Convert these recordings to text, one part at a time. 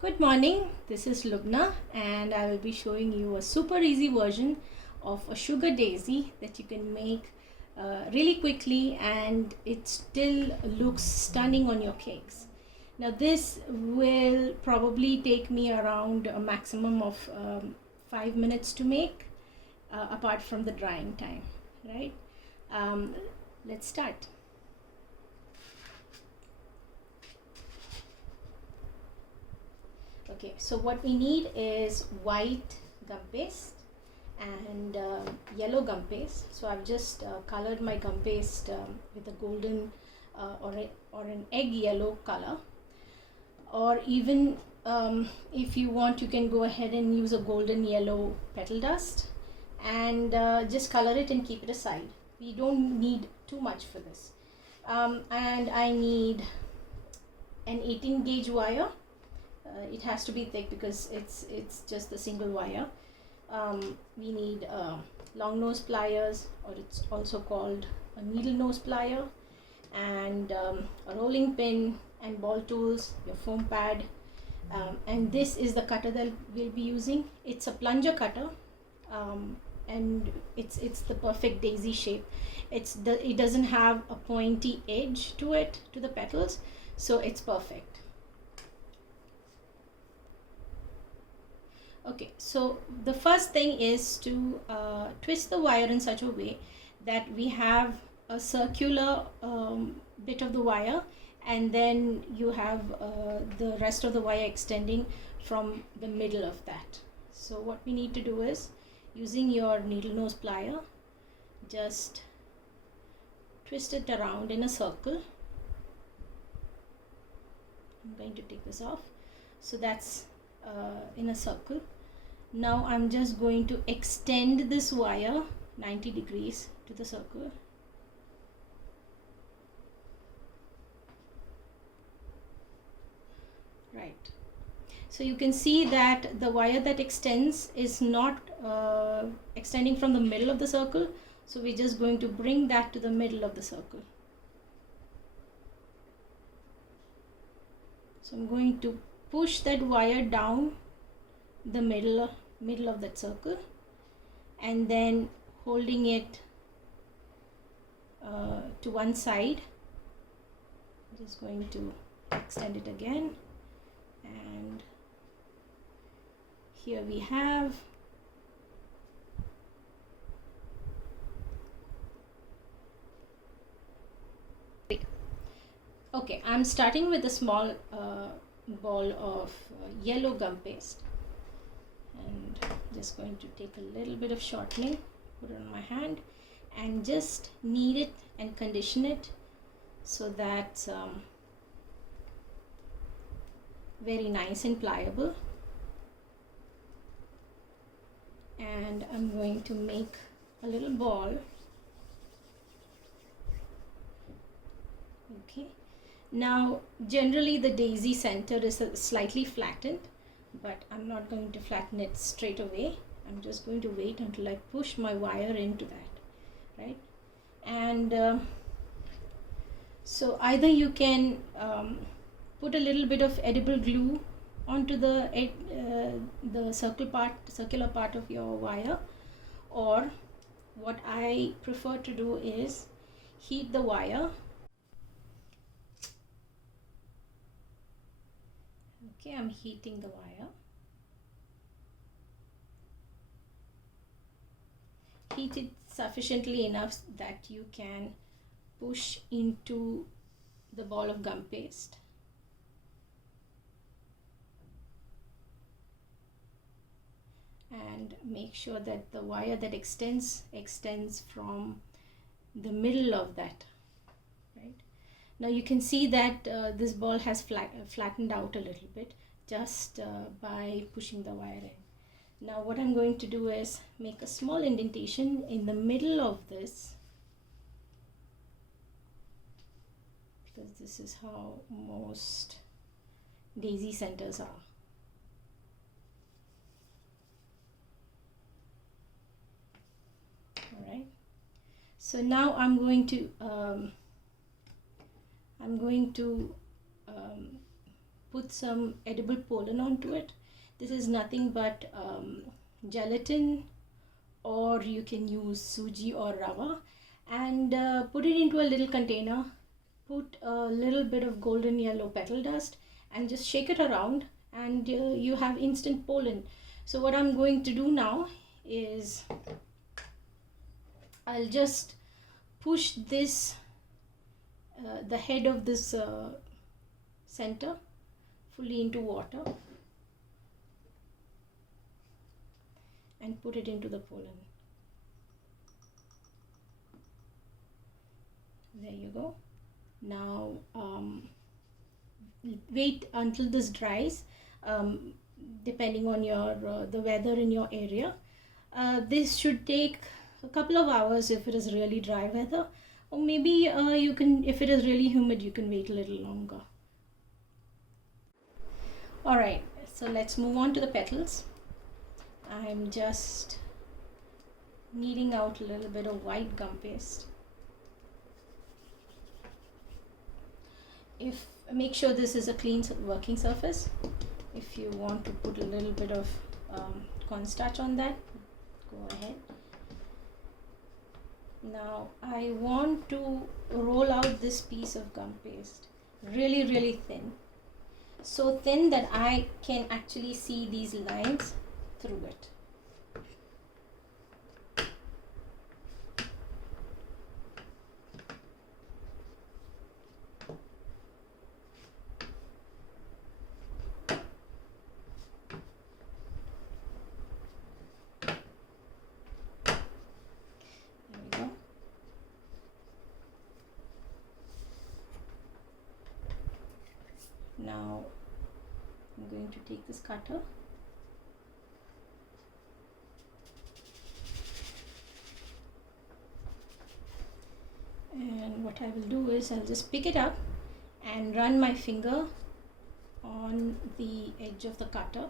Good morning, this is Lubna and I will be showing you a super easy version of a sugar daisy that you can make really quickly and it still looks stunning on your cakes. Now this will probably take me around a maximum of 5 minutes to make apart from the drying time, right? Um, let's start. Okay, so what we need is white gum paste and yellow gum paste. So I've just colored my gum paste with a golden or an egg yellow color, or even if you want, you can go ahead and use a golden yellow petal dust and just color it and keep it aside. We don't need too much for this. And I need an 18 gauge wire. It has to be thick because it's just a single wire. We need long nose pliers, or it's also called a needle nose plier, and a rolling pin and ball tools, your foam pad, and this is the cutter that we'll be using. It's a plunger cutter, and it's the perfect daisy shape. It doesn't have a pointy edge to it, to the petals, so it's perfect. Okay, so the first thing is to twist the wire in such a way that we have a circular bit of the wire, and then you have the rest of the wire extending from the middle of that. So what we need to do is, using your needle nose plier, just twist it around in a circle. I'm going to take this off. So that's in a circle. Now I'm just going to extend this wire 90 degrees to the circle. Right. So you can see that the wire that extends is not extending from the middle of the circle. So we're just going to bring that to the middle of the circle. So I'm going to push that wire down the middle of that circle, and then holding it to one side. I'm just going to extend it again, and here we have okay. I'm starting with a small ball of yellow gum paste, and just going to take a little bit of shortening, put it on my hand, and just knead it and condition it so that very nice and pliable. And I'm going to make a little ball. Okay, now generally the daisy center is slightly flattened, but I'm not going to flatten it straight away. I'm just going to wait until I push my wire into that, right? And so either you can put a little bit of edible glue onto the circular part of your wire, or what I prefer to do is heat the wire. Okay, I'm heating the wire. Heat it sufficiently enough that you can push into the ball of gum paste. And make sure that the wire that extends from the middle of that, right? Now you can see that this ball has flattened out a little bit just by pushing the wire in. Now what I'm going to do is make a small indentation in the middle of this, because this is how most daisy centers are. All right. So now I'm going to put some edible pollen onto it. This is nothing but gelatin, or you can use suji or rava, and put it into a little container. Put a little bit of golden yellow petal dust and just shake it around, and you have instant pollen. So what I'm going to do now is I'll just push this the head of this center fully into water and put it into the pollen. There you go. Now wait until this dries, depending on your the weather in your area. This should take a couple of hours if it is really dry weather, or maybe you can, if it is really humid, you can wait a little longer. Alright, so let's move on to the petals. I'm just kneading out a little bit of white gum paste. Make sure this is a clean working surface. If you want to put a little bit of cornstarch on that, go ahead. Now I want to roll out this piece of gum paste really thin, so thin that I can actually see these lines through it. Now I'm going to take this cutter and what I will do is I'll just pick it up and run my finger on the edge of the cutter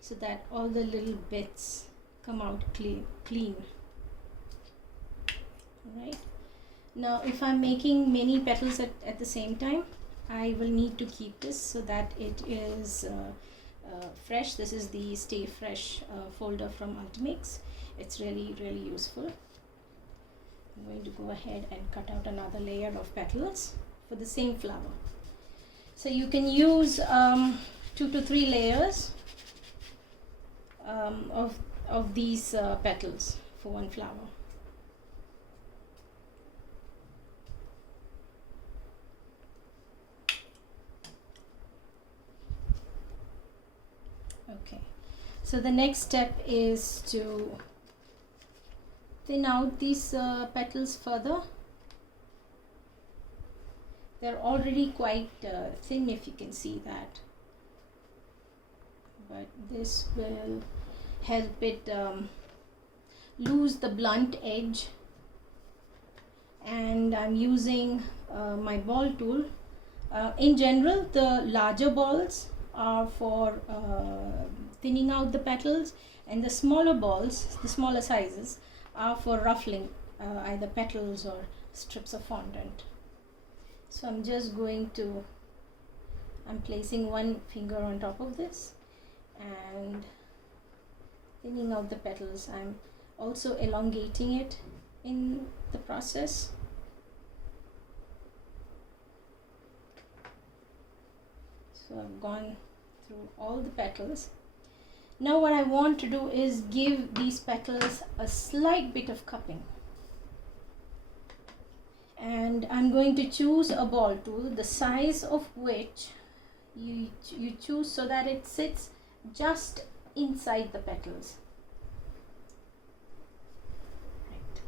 so that all the little bits come out clean. Alright, now if I'm making many petals at the same time, I will need to keep this so that it is fresh. This is the Stay Fresh folder from Ultimix. It's really useful. I'm going to go ahead and cut out another layer of petals for the same flower. So you can use 2 to 3 layers of these petals for one flower. Okay, so the next step is to thin out these petals further. They're already quite thin, if you can see that, but this will help it lose the blunt edge. And I'm using my ball tool. In general, the larger balls are for thinning out the petals, and the smaller balls, the smaller sizes, are for ruffling either petals or strips of fondant. So I'm just I'm placing one finger on top of this and thinning out the petals. I'm also elongating it in the process. So I've gone through all the petals. Now what I want to do is give these petals a slight bit of cupping. And I'm going to choose a ball tool, the size of which you choose so that it sits just inside the petals. Right.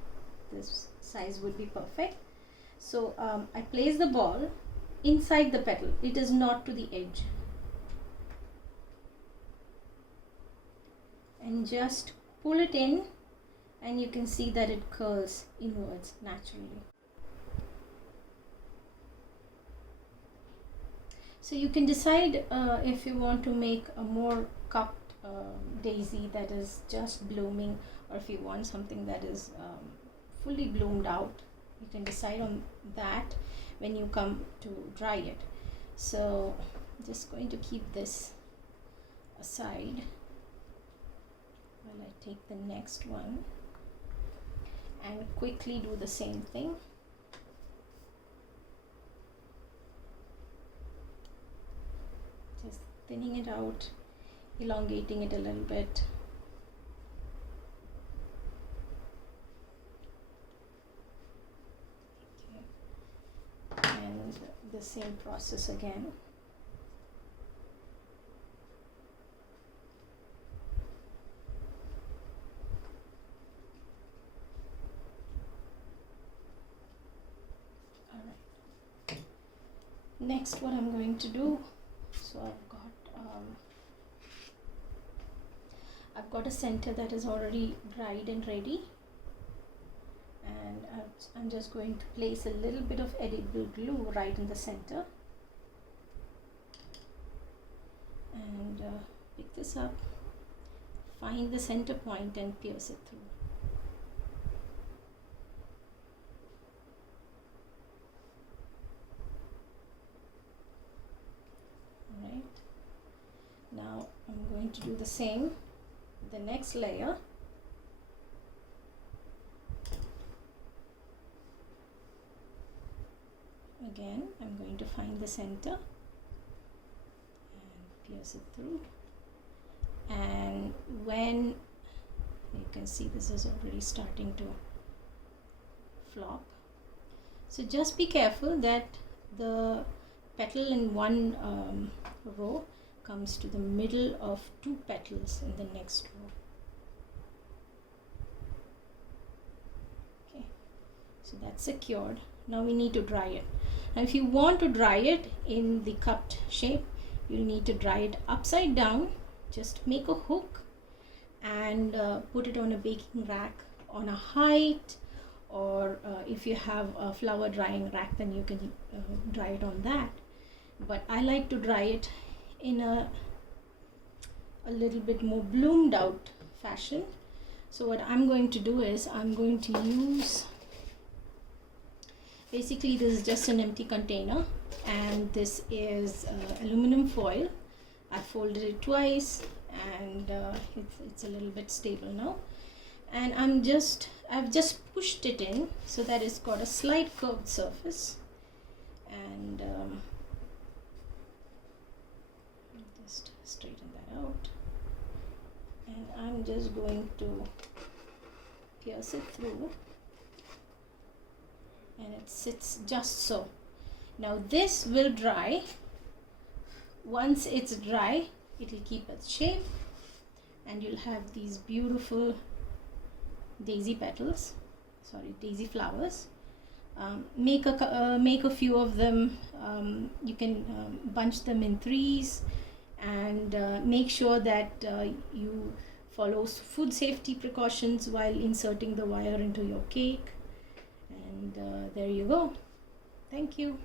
This size would be perfect. So I place the ball inside the petal. It is not to the edge. And just pull it in, and you can see that it curls inwards naturally. So you can decide if you want to make a more cupped daisy that is just blooming, or if you want something that is fully bloomed out. You can decide on that when you come to dry it. So just going to keep this aside while I take the next one and quickly do the same thing. Just thinning it out, elongating it a little bit. Okay. And the same process again. Next, what I'm going to do, so I've got a center that is already dried and ready, and I'm just going to place a little bit of edible glue right in the center, and pick this up, find the center point and pierce it through. Now I'm going to do the same with the next layer. Again, I'm going to find the center and pierce it through. And when you can see, this is already starting to flop. So just be careful that the petal in one row comes to the middle of two petals in the next row. Okay, so that's secured. Now we need to dry it. Now if you want to dry it in the cupped shape, you'll need to dry it upside down. Just make a hook and put it on a baking rack on a height, or if you have a flower drying rack, then you can dry it on that. But I like to dry it in a little bit more bloomed out fashion. So what I'm going to do is I'm going to use, basically this is just an empty container, and this is aluminum foil. I folded it twice, and it's a little bit stable now, and I've just pushed it in so that it's got a slight curved surface, and just straighten that out, and I'm just going to pierce it through, and it sits just so. Now this will dry. Once it's dry, it will keep its shape, and you'll have these beautiful daisy flowers. Make a few of them. You can bunch them in threes, and make sure that you follow food safety precautions while inserting the wire into your cake. And there you go. Thank you.